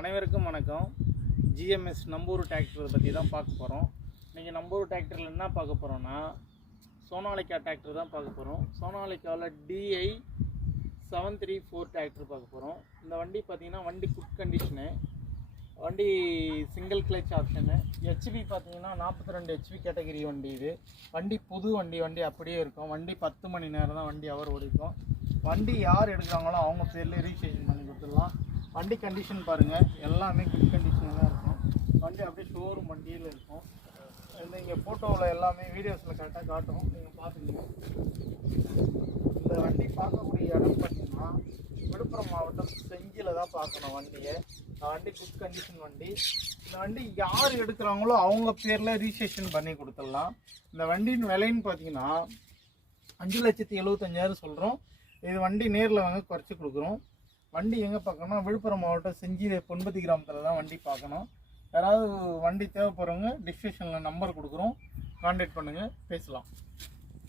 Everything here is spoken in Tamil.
அனைவருக்கும் வணக்கம். ஜிஎம்எஸ் நம்பூர் டிராக்டர் பற்றி தான் பார்க்க போகிறோம். நீங்கள் நம்பூர் டிராக்டரில் என்ன பார்க்க போகிறோன்னா, சோனாலிகா டிராக்டர் தான் பார்க்க போகிறோம். சோனாலிகாவில் DI 734 டிராக்டர் பார்க்க போகிறோம். இந்த வண்டி பார்த்திங்கன்னா வண்டி குட் கண்டிஷனு, வண்டி சிங்கிள் கிளச் ஆப்ஷனு. ஹெச்பி பார்த்தீங்கன்னா 42 ஹெச்பி கேட்டகரி வண்டி. இது வண்டி புது வண்டி அப்படியே இருக்கும். வண்டி 10 மணி நேரம் தான் வண்டி அவர் ஓடிக்கும். வண்டி யார் எடுக்கிறாங்களோ அவங்க பேரில் ரிஜிஸ்ட்ரேஷன் பண்ணி கொடுத்துடலாம். வண்டி கண்டிஷன் பாருங்கள், எல்லாமே குட் கண்டிஷனில் தான் இருக்கும். வண்டி அப்படியே ஷோரூம் வண்டியில் இருக்கும். இங்கே ஃபோட்டோவில் எல்லாமே வீடியோஸில் கரெக்டாக காட்டும், நீங்கள் பார்த்துக்கணும். இந்த வண்டி பார்க்கக்கூடிய இடம் பார்த்தீங்கன்னா விழுப்புரம் மாவட்டம் செஞ்சியில் தான் பார்க்கணும் வண்டியை. வண்டி குட் கண்டிஷன் வண்டி. இந்த வண்டி யார் எடுக்கிறாங்களோ அவங்க பேரில் ரிஜிஸ்ட்ரேஷன் பண்ணி கொடுத்துடலாம். இந்த வண்டியின் விலைன்னு பார்த்தீங்கன்னா 5,75,000 சொல்கிறோம். இது வண்டி நேரில் வாங்க குறைச்சி கொடுக்குறோம். வண்டி எங்கே பார்க்கணும்னா விழுப்புரம் மாவட்டம் செஞ்சி பொன்பதி கிராமத்தில் தான் வண்டி பார்க்கணும். யாராவது வண்டி தேவைப்படுறவங்க டிஸ்கிரிப்ஷனில் நம்பர் கொடுக்குறோம், கான்டாக்ட் பண்ணுங்கள், பேசலாம்.